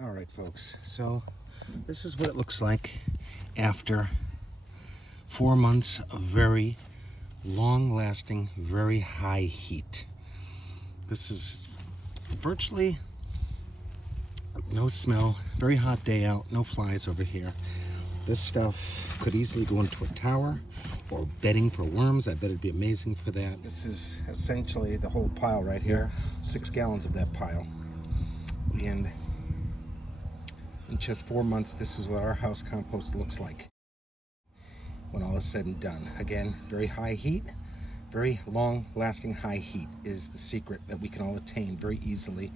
All right, folks, so this is what it looks like after 4 months of very long-lasting, very high heat. This is virtually no smell, very hot day out, no flies over here. This stuff could easily go into a tower or bedding for worms. I bet it'd be amazing for that. This is essentially the whole pile right here, 6 gallons of that pile. And in just 4 months, this is what our house compost looks like when all is said and done. Again, very high heat, very long-lasting high heat is the secret that we can all attain very easily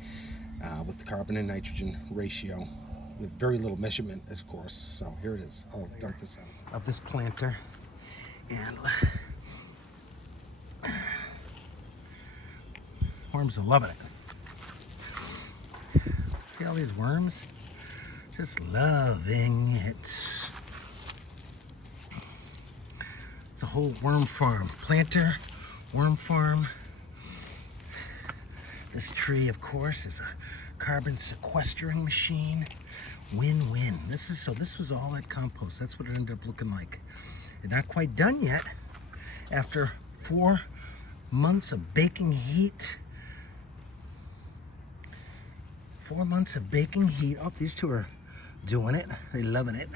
with the carbon and nitrogen ratio, with very little measurement, of course. So here it is. I'll dump this out of this planter, and worms are loving it. See all these worms? Just loving it. It's a whole worm farm. Planter, worm farm. This tree, of course, is a carbon sequestering machine. Win-win. This was all that compost. That's what it ended up looking like. And not quite done yet. After 4 months of baking heat. 4 months of baking heat. Oh, these two are doing it. They're loving it.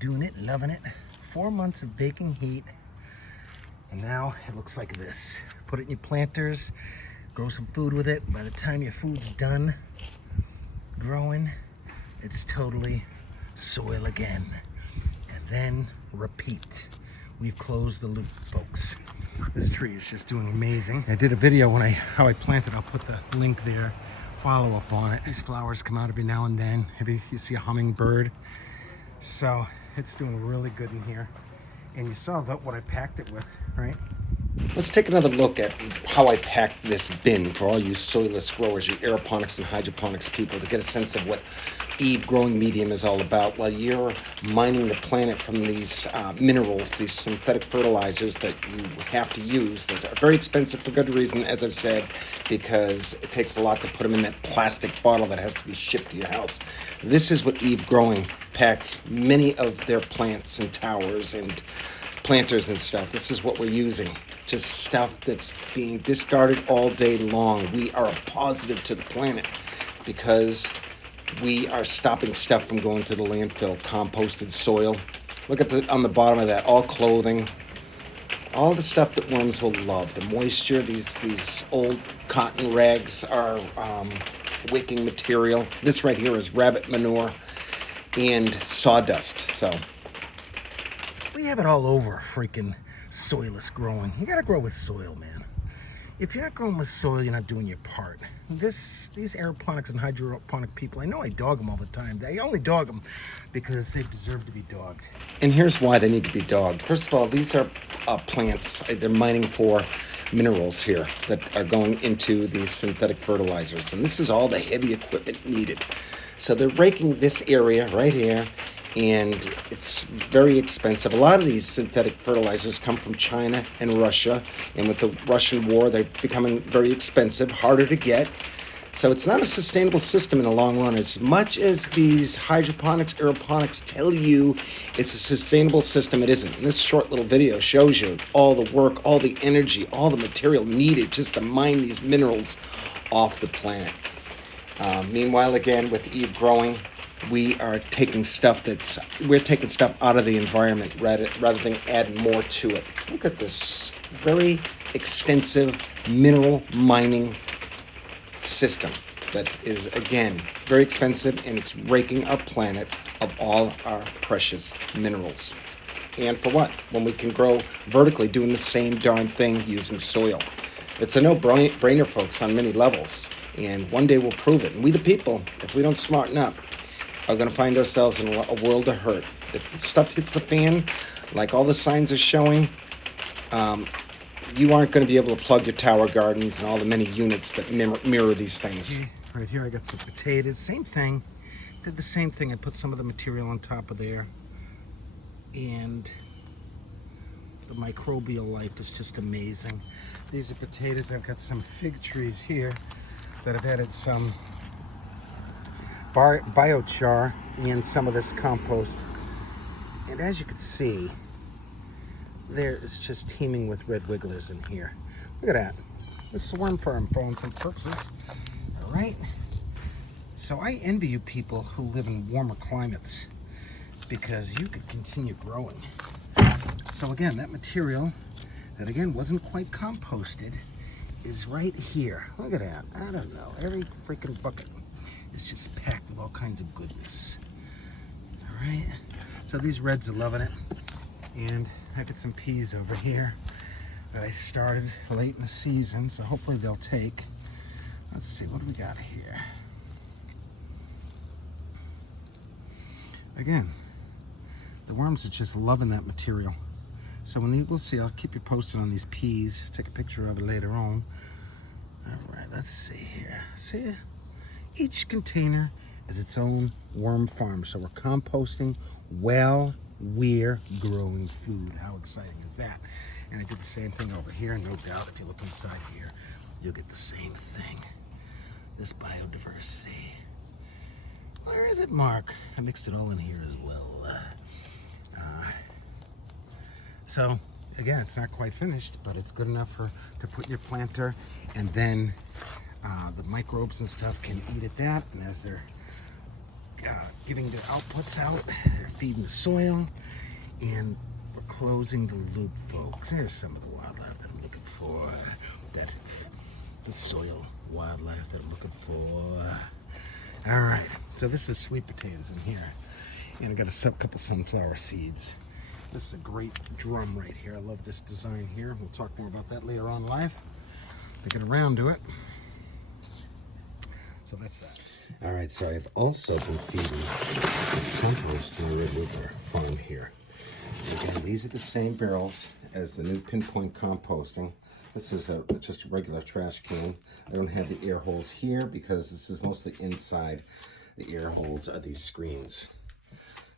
Doing it, loving it. 4 months of baking heat. And now it looks like this. Put it in your planters. Grow some food with it. By the time your food's done growing, it's totally soil again. And then repeat. We've closed the loop, folks. This tree is just doing amazing. I did a video when how I planted. I'll put the link there. Follow up on it. These flowers come out every now and then. Maybe you see a hummingbird. So it's doing really good in here. And you saw what I packed it with, right? Let's take another look at how I packed this bin for all you soilless growers, you aeroponics and hydroponics people, to get a sense of what Eve growing medium is all about. While you're mining the planet from these minerals, these synthetic fertilizers that you have to use, that are very expensive for good reason, as I've said, because it takes a lot to put them in that plastic bottle that has to be shipped to your house. This is what Eve growing packs many of their plants and towers and planters and stuff. This is what we're using. Just stuff that's being discarded all day long. We are a positive to the planet because we are stopping stuff from going to the landfill. Composted soil. Look at on the bottom of that, all clothing, all the stuff that worms will love. The moisture, these old cotton rags are wicking material. This right here is rabbit manure and sawdust. So we have it all over freaking soilless growing. You gotta grow with soil, man. If you're not growing with soil, you're not doing your part. These aeroponics and hydroponic people, I know I dog them all the time. I only dog them because they deserve to be dogged. And here's why they need to be dogged. First of all, these are plants. They're mining for minerals here that are going into these synthetic fertilizers. And this is all the heavy equipment needed. So they're raking this area right here, and it's very expensive. A lot of these synthetic fertilizers come from China and Russia, and with the Russian war, they're becoming very expensive, harder to get. So it's not a sustainable system in the long run. As much as these hydroponics, aeroponics tell you it's a sustainable system, it isn't. And this short little video shows you all the work, all the energy, all the material needed just to mine these minerals off the planet. Meanwhile, again, with Eve growing, we are taking stuff out of the environment rather than adding more to it. Look at this very extensive mineral mining system that is, again, very expensive, and it's raking our planet of all our precious minerals. And for what? When we can grow vertically doing the same darn thing using soil. It's a no-brainer, folks, on many levels. And one day we'll prove it. And we the people, if we don't smarten up, are going to find ourselves in a world of hurt. If stuff hits the fan, like all the signs are showing, you aren't going to be able to plug your tower gardens and all the many units that mirror these things. Right here I got some potatoes. Same thing. Did the same thing. I put some of the material on top of there. And the microbial life is just amazing. These are potatoes. I've got some fig trees here that have added some biochar and some of this compost. And as you can see, there is just teeming with red wigglers in here. Look at that. This is a worm farm for all intents and purposes. All right. So I envy you people who live in warmer climates because you could continue growing. So again, that material that again wasn't quite composted is right here. Look at that. I don't know. Every freaking bucket is just packed with all kinds of goodness. All right. So these reds are loving it. And I got some peas over here that I started late in the season, so hopefully they'll take. Let's see, what do we got here? Again, the worms are just loving that material. So we'll see, I'll keep you posted on these peas. Take a picture of it later on. All right, let's see here. See, each container is its own worm farm. So we're composting while we're growing food. How exciting is that? And I did the same thing over here. No doubt, if you look inside here, you'll get the same thing. This biodiversity. Where is it, Mark? I mixed it all in here as well. So again, it's not quite finished, but it's good enough to put in your planter, and then the microbes and stuff can eat at that. And as they're getting their outputs out, they're feeding the soil, and we're closing the loop, folks. There's some of the wildlife that I'm looking for. The soil wildlife that I'm looking for. All right, so this is sweet potatoes in here, and I got a couple sunflower seeds. This is a great drum right here. I love this design here. We'll talk more about that later on live. To get around to it. So that's that. All right, so I've also been feeding this compost to my red wiggler farm here. Again, these are the same barrels as the new pinpoint composting. This is just a regular trash can. I don't have the air holes here because this is mostly inside. The air holes are these screens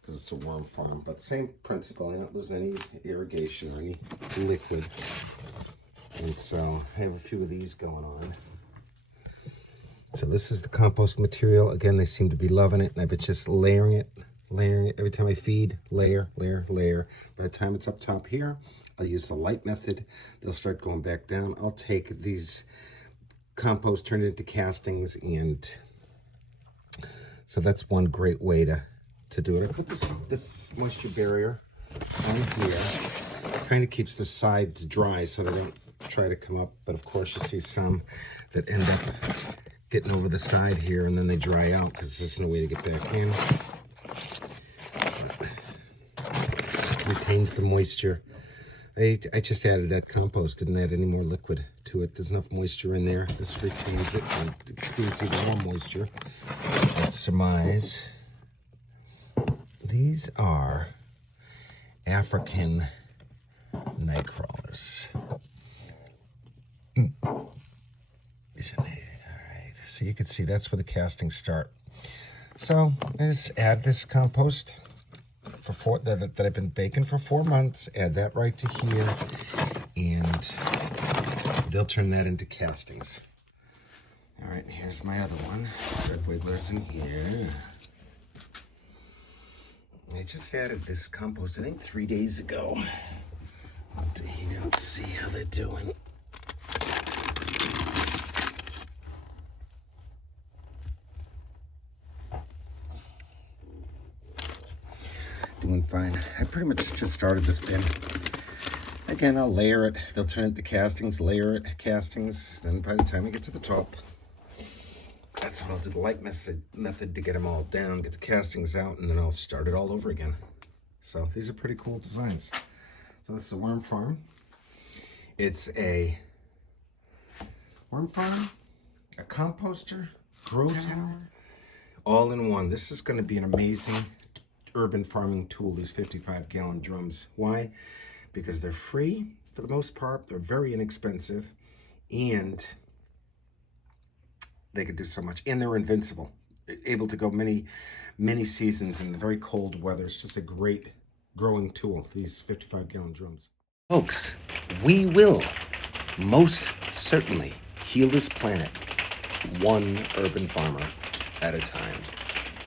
because it's a worm farm. But same principle. I'm not losing any irrigation or any liquid. And so I have a few of these going on. So this is the compost material. Again, they seem to be loving it. And I've been just layering it. Every time I feed, layer, layer, layer. By the time it's up top here, I'll use the light method. They'll start going back down. I'll take these compost, turn it into castings, and so that's one great way to do it. I put this moisture barrier on here. Kind of keeps the sides dry so they don't try to come up. But of course, you see some that end up getting over the side here, and then they dry out because there's no way to get back in. Retains the moisture. I just added that compost, didn't add any more liquid to it. There's enough moisture in there. This retains it and excludes even more moisture. Let's surmise. These are African night crawlers. Isn't it? All right. So you can see that's where the castings start. So I just add this compost that I've been baking for 4 months. Add that right to here, and they'll turn that into castings. All right, here's my other one. Red wigglers in here. I just added this compost, I think 3 days ago. Up to here, let's see how they're doing. Doing fine. I pretty much just started this bin. Again, I'll layer it. They'll turn it into castings, layer it, castings. Then by the time we get to the top, that's when I'll do the light method to get them all down, get the castings out, and then I'll start it all over again. So these are pretty cool designs. So this is a worm farm. It's a worm farm, a composter, grow tower, all in one. This is going to be an amazing urban farming tool, these 55-gallon drums. Why? Because they're free for the most part, they're very inexpensive, and they could do so much, and they're invincible, able to go many seasons in the very cold weather. It's just a great growing tool, these 55-gallon drums. Folks, we will most certainly heal this planet one urban farmer at a time.